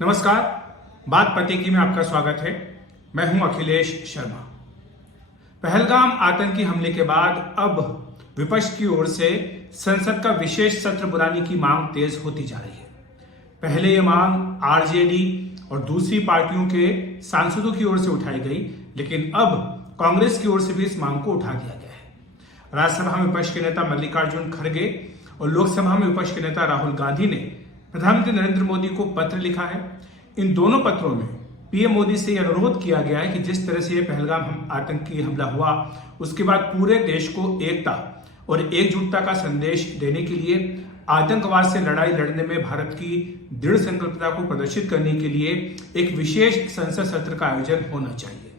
नमस्कार, बात पते की में आपका स्वागत है। मैं हूं अखिलेश शर्मा। पहलगाम आतंकी हमले के बाद अब विपक्ष की ओर से संसद का विशेष सत्र बुलाने की मांग तेज होती जा रही है। पहले ये मांग आरजेडी और दूसरी पार्टियों के सांसदों की ओर से उठाई गई, लेकिन अब कांग्रेस की ओर से भी इस मांग को उठा दिया गया है। राज्यसभा में विपक्ष के नेता मल्लिकार्जुन खड़गे और लोकसभा में विपक्ष के नेता राहुल गांधी ने प्रधानमंत्री नरेंद्र मोदी को पत्र लिखा है। इन दोनों पत्रों में पीएम मोदी से यह अनुरोध किया गया है कि जिस तरह से यह पहलगाम आतंकी हमला हुआ, उसके बाद पूरे देश को एकता और एकजुटता का संदेश देने के लिए, आतंकवाद से लड़ाई लड़ने में भारत की दृढ़ संकल्पता को प्रदर्शित करने के लिए एक विशेष संसद सत्र का आयोजन होना चाहिए।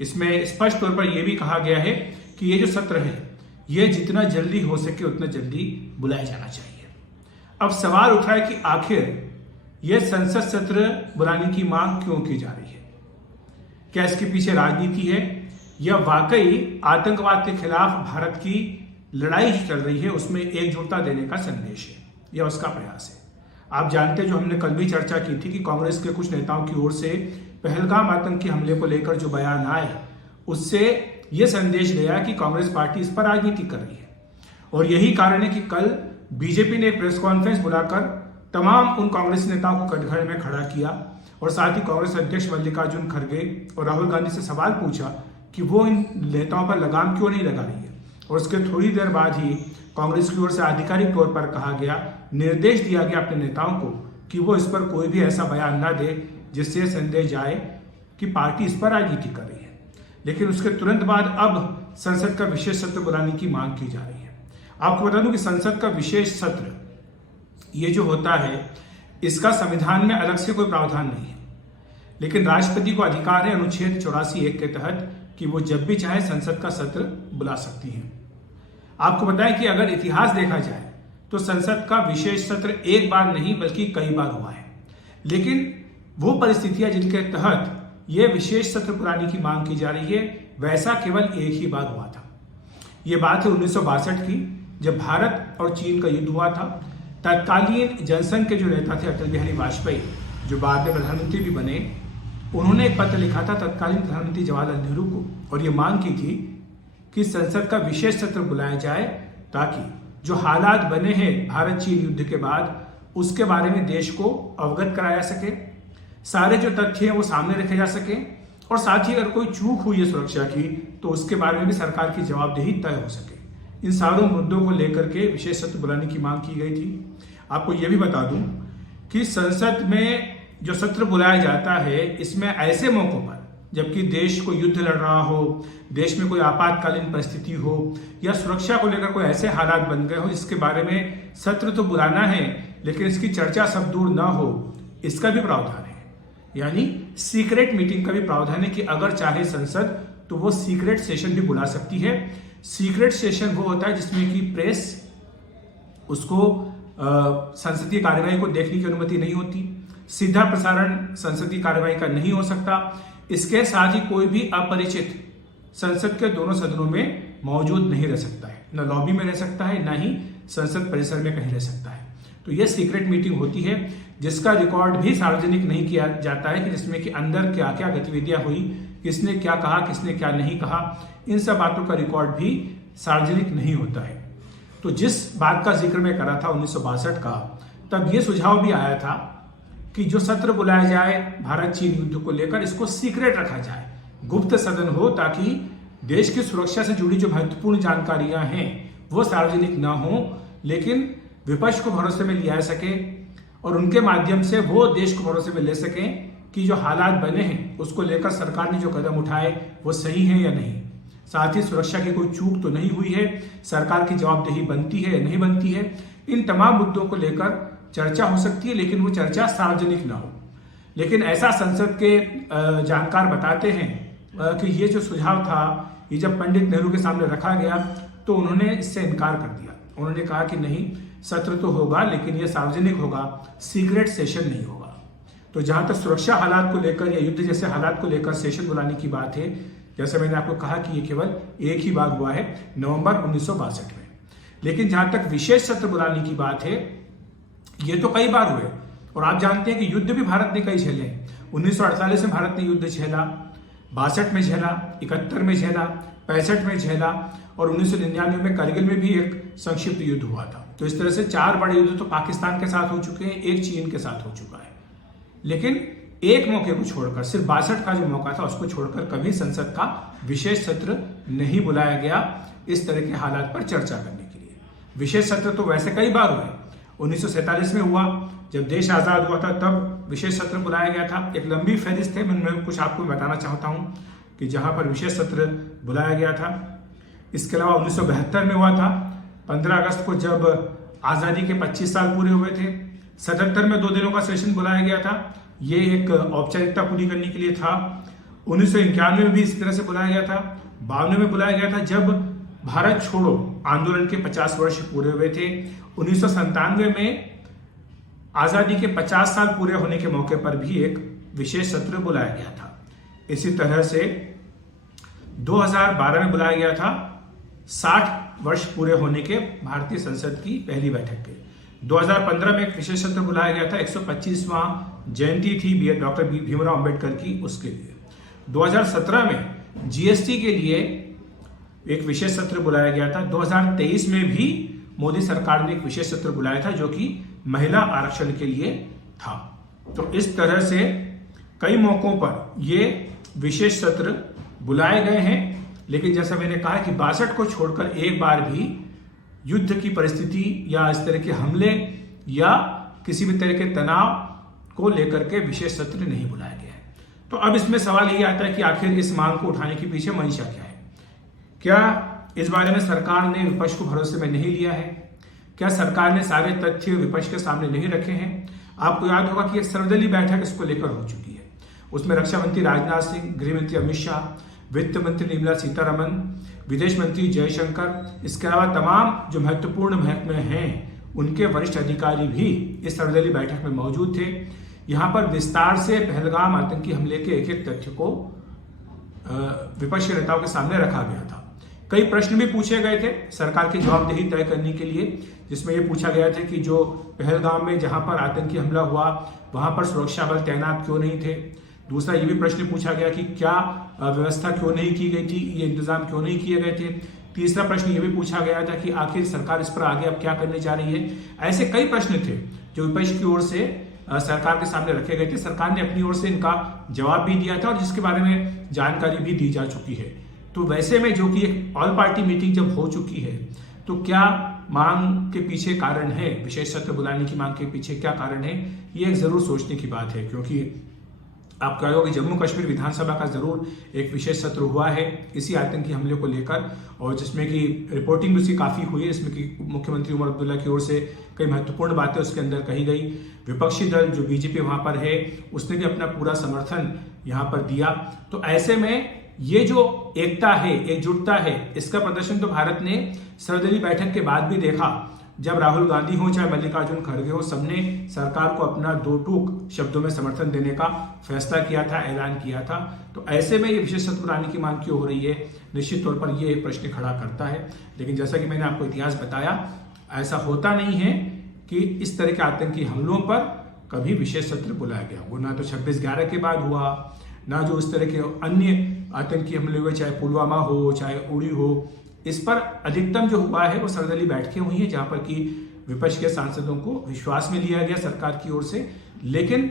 इसमें स्पष्ट तौर पर यह भी कहा गया है कि ये जो सत्र है, यह जितना जल्दी हो सके उतना जल्दी बुलाया जाना चाहिए। अब सवाल उठा है कि आखिर यह संसद सत्र बुलाने की मांग क्यों की जा रही है? क्या इसके पीछे राजनीति है या वाकई आतंकवाद के खिलाफ भारत की लड़ाई जो चल रही है उसमें एकजुटता देने का संदेश है या उसका प्रयास है? आप जानते हैं, जो हमने कल भी चर्चा की थी कि कांग्रेस के कुछ नेताओं की ओर से पहलगाम आतंकी हमले को लेकर जो बयान आए, उससे यह संदेश गया कि कांग्रेस पार्टी इस पर राजनीति कर रही है। और यही कारण है कि कल बीजेपी ने एक प्रेस कॉन्फ्रेंस बुलाकर तमाम उन कांग्रेस नेताओं को कटघरे में खड़ा किया और साथ ही कांग्रेस अध्यक्ष मल्लिकार्जुन खड़गे और राहुल गांधी से सवाल पूछा कि वो इन नेताओं पर लगाम क्यों नहीं लगा रही है। और उसके थोड़ी देर बाद ही कांग्रेस की ओर से आधिकारिक तौर पर कहा गया, निर्देश दिया गया अपने नेताओं को कि वो इस पर कोई भी ऐसा बयान ना दे जिससे संदेश जाए कि पार्टी इस पर राजनीति कर रही है। लेकिन उसके तुरंत बाद अब संसद का विशेष सत्र बुलाने की मांग की जा रही है। आपको बता दूं कि संसद का विशेष सत्र ये जो होता है, इसका संविधान में अलग से कोई प्रावधान नहीं है, लेकिन राष्ट्रपति को अधिकार है अनुच्छेद 84(1) के तहत कि वो जब भी चाहे संसद का सत्र बुला सकती हैं। आपको बताएं कि अगर इतिहास देखा जाए तो संसद का विशेष सत्र एक बार नहीं बल्कि कई बार हुआ है, लेकिन वो परिस्थितियां जिनके तहत यह विशेष सत्र बुलाने की मांग की जा रही है, वैसा केवल एक ही बार हुआ था। ये बात है 1962 की, जब भारत और चीन का युद्ध हुआ था। तत्कालीन जनसंघ के जो नेता थे अटल बिहारी वाजपेयी, जो बाद में प्रधानमंत्री भी बने, उन्होंने एक पत्र लिखा था तत्कालीन प्रधानमंत्री जवाहरलाल नेहरू को और ये मांग की थी कि संसद का विशेष सत्र बुलाया जाए ताकि जो हालात बने हैं भारत चीन युद्ध के बाद, उसके बारे में देश को अवगत कराया सके, सारे जो तथ्य हैं वो सामने रखे जा सके और साथ ही अगर कोई चूक हुई है सुरक्षा की तो उसके बारे में भी सरकार की जवाबदेही तय हो सके। इन सारों मुद्दों को लेकर के विशेष सत्र बुलाने की मांग की गई थी। आपको यह भी बता दूं कि संसद में जो सत्र बुलाया जाता है, इसमें ऐसे मौकों पर जबकि देश को युद्ध लड़ रहा हो, देश में कोई आपातकालीन परिस्थिति हो या सुरक्षा को लेकर कोई ऐसे हालात बन गए हो जिसके बारे में सत्र तो बुलाना है लेकिन इसकी चर्चा सब दूर ना हो, इसका भी प्रावधान है। यानी सीक्रेट मीटिंग का भी प्रावधान है कि अगर चाहे संसद तो वो सीक्रेट सेशन भी बुला सकती है। सीक्रेट सेशन वो होता है जिसमें कि प्रेस उसको संसदीय कार्यवाही को देखने की अनुमति नहीं होती, सीधा प्रसारण संसदीय कार्यवाही का नहीं हो सकता। इसके साथ ही कोई भी अपरिचित संसद के दोनों सदनों में मौजूद नहीं रह सकता है, न लॉबी में रह सकता है, न ही संसद परिसर में कहीं रह सकता है। तो यह सीक्रेट मीटिंग होती है जिसका रिकॉर्ड भी सार्वजनिक नहीं किया जाता है कि जिसमें कि अंदर क्या क्या गतिविधियां हुई, किसने क्या कहा, किसने क्या नहीं कहा, इन सब बातों का रिकॉर्ड भी सार्वजनिक नहीं होता है। तो जिस बात का जिक्र मैं कर रहा था 1962 का, तब यह सुझाव भी आया था कि जो सत्र बुलाया जाए भारत चीन युद्ध को लेकर, इसको सीक्रेट रखा जाए, गुप्त सदन हो, ताकि देश की सुरक्षा से जुड़ी जो महत्वपूर्ण जानकारियां हैं वो सार्वजनिक ना हो, लेकिन विपक्ष को भरोसे में लिया सके और उनके माध्यम से वो देश को भरोसे में ले सकें कि जो हालात बने हैं उसको लेकर सरकार ने जो कदम उठाए वो सही है या नहीं, साथ ही सुरक्षा की कोई चूक तो नहीं हुई है, सरकार की जवाबदेही बनती है या नहीं बनती है। इन तमाम मुद्दों को लेकर चर्चा हो सकती है, लेकिन वो चर्चा सार्वजनिक ना हो। लेकिन ऐसा संसद के जानकार बताते हैं कि ये जो सुझाव था, ये जब पंडित नेहरू के सामने रखा गया तो उन्होंने इससे इनकार कर दिया। उन्होंने कहा कि नहीं, सत्र तो होगा लेकिन यह सार्वजनिक होगा, सीक्रेट सेशन नहीं होगा। तो जहां तक सुरक्षा हालात को लेकर या युद्ध जैसे हालात को लेकर सेशन बुलाने की बात है, जैसे मैंने आपको कहा कि ये केवल एक ही बार हुआ है, नवंबर 1962 में। लेकिन जहां तक विशेष सत्र बुलाने की बात है, ये तो कई बार हुए और आप जानते हैं कि युद्ध भी भारत ने कई झेले। 1948 में भारत ने युद्ध झेला, 62 में झेला, 71 में झेला, 65 में झेला और 1999 में करगिल में भी एक संक्षिप्त युद्ध हुआ था। तो इस तरह से 4 बड़े युद्ध तो पाकिस्तान के साथ हो चुके हैं, एक चीन के साथ हो चुका है। लेकिन एक मौके को छोड़कर, सिर्फ 62 का जो मौका था उसको छोड़कर कभी संसद का विशेष सत्र नहीं बुलाया गया इस तरह के हालात पर चर्चा करने के लिए। विशेष सत्र तो वैसे कई बार हुए। 1947 में हुआ, जब देश आजाद हुआ था तब विशेष सत्र बुलाया गया था। एक लंबी फहरिस्त है, मैं कुछ आपको बताना चाहता हूं कि जहां पर विशेष सत्र बुलाया गया था। इसके अलावा 1972 में हुआ था, 15 अगस्त को जब आजादी के 25 साल पूरे हुए थे। 77 में 2 दिनों का सेशन बुलाया गया था, ये एक औपचारिकता पूरी करने के लिए था। 1991 में भी इस तरह से बुलाया गया था। 52 में बुलाया गया था जब भारत छोड़ो आंदोलन के 50 वर्ष पूरे हुए थे। 1997 में आजादी के 50 साल पूरे होने के मौके पर भी एक विशेष सत्र बुलाया गया था। इसी तरह से 2012 में बुलाया गया था 60 वर्ष पूरे होने के भारतीय संसद की पहली बैठक के। 2015 में एक विशेष सत्र बुलाया गया था, 125वां जयंती थी डॉक्टर भीमराव अंबेडकर की, उसके लिए। 2017 में जीएसटी के लिए एक विशेष सत्र बुलाया गया था। 2023 में भी मोदी सरकार ने एक विशेष सत्र बुलाया था जो कि महिला आरक्षण के लिए था। तो इस तरह से कई मौकों पर ये विशेष सत्र बुलाए गए हैं। लेकिन जैसा मैंने कहा कि 62 को छोड़कर एक बार भी युद्ध की परिस्थिति या इस तरह के हमले या किसी भी तरह के तनाव को लेकर के विशेष सत्र नहीं बुलाया गया है। तो अब इसमें सवाल ये आता है कि आखिर इस मांग को उठाने के पीछे मंशा क्या है? क्या इस बारे में सरकार ने विपक्ष को भरोसे में नहीं लिया है? क्या सरकार ने सारे तथ्य विपक्ष के सामने नहीं रखे हैं? आपको याद होगा कि एक सर्वदलीय बैठक इसको लेकर हो चुकी है। उसमें रक्षा मंत्री राजनाथ सिंह, गृह मंत्री अमित शाह, वित्त मंत्री निर्मला सीतारमण, विदेश मंत्री जयशंकर, इसके अलावा तमाम जो महत्वपूर्ण महकमे हैं उनके वरिष्ठ अधिकारी भी इस सर्वदलीय बैठक में मौजूद थे। यहां पर विस्तार से पहलगाम आतंकी हमले के एक एक तथ्य को विपक्षी नेताओं के सामने रखा गया था। कई प्रश्न भी पूछे गए थे सरकार की जवाबदेही तय करने के लिए, जिसमें यह पूछा गया था कि जो पहलगाम में जहां पर आतंकी हमला हुआ वहां पर सुरक्षा बल तैनात क्यों नहीं थे। दूसरा ये भी प्रश्न पूछा गया कि क्या व्यवस्था क्यों नहीं की गई थी, ये इंतजाम क्यों नहीं किए गए थे। तीसरा प्रश्न ये भी पूछा गया था कि आखिर सरकार इस पर आगे अब क्या करने जा रही है। ऐसे कई प्रश्न थे जो विपक्ष की ओर से सरकार के सामने रखे गए थे। सरकार ने अपनी ओर से इनका जवाब भी दिया था और जिसके बारे में जानकारी भी दी जा चुकी है। तो वैसे में जो कि एक ऑल पार्टी मीटिंग जब हो चुकी है तो क्या मांग के पीछे कारण है, विशेष सत्र बुलाने की मांग के पीछे क्या कारण है, ये एक जरूर सोचने की बात है। क्योंकि आप कह लो कि जम्मू कश्मीर विधानसभा का जरूर एक विशेष सत्र हुआ है इसी आतंकी हमले को लेकर, और जिसमें कि रिपोर्टिंग भी उसकी काफी हुई है। इसमें कि मुख्यमंत्री उमर अब्दुल्ला की ओर से कई महत्वपूर्ण बातें उसके अंदर कही गई। विपक्षी दल जो बीजेपी वहां पर है उसने भी अपना पूरा समर्थन यहाँ पर दिया। तो ऐसे में ये जो एकता है, एकजुटता है, इसका प्रदर्शन तो भारत ने सर्वदलीय बैठक के बाद भी देखा। जब राहुल गांधी हो चाहे मल्लिकार्जुन खड़गे हो, सबने सरकार को अपना दो टूक शब्दों में समर्थन देने का फैसला किया था, ऐलान किया था। तो ऐसे में ये विशेष सत्र बुलाने की मांग क्यों हो रही है, निश्चित तौर पर ये प्रश्न खड़ा करता है। लेकिन जैसा कि मैंने आपको इतिहास बताया, ऐसा होता नहीं है कि इस तरह के आतंकी हमलों पर कभी विशेष सत्र बुलाया गया। वो ना तो 26/11 के बाद हुआ, ना जो इस तरह के अन्य आतंकी हमले हुए, चाहे पुलवामा हो चाहे उड़ी हो, इस पर अधिकतम जो हुआ है वो सर्वदलीय बैठकें हुई हैं जहां पर कि विपक्ष के सांसदों को विश्वास में लिया गया सरकार की ओर से। लेकिन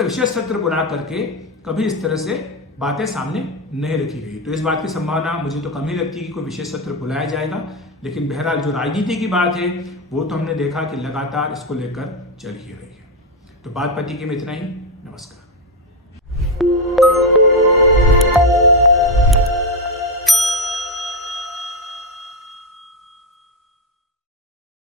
विशेष सत्र बुला करके कभी इस तरह से बातें सामने नहीं रखी गई। तो इस बात की संभावना मुझे तो कम ही लगती है कि कोई विशेष सत्र बुलाया जाएगा। लेकिन बहरहाल जो राजनीति की बात है वो तो हमने देखा कि लगातार इसको लेकर चल ही रही है। तो बात पति के में इतना ही। नमस्कार।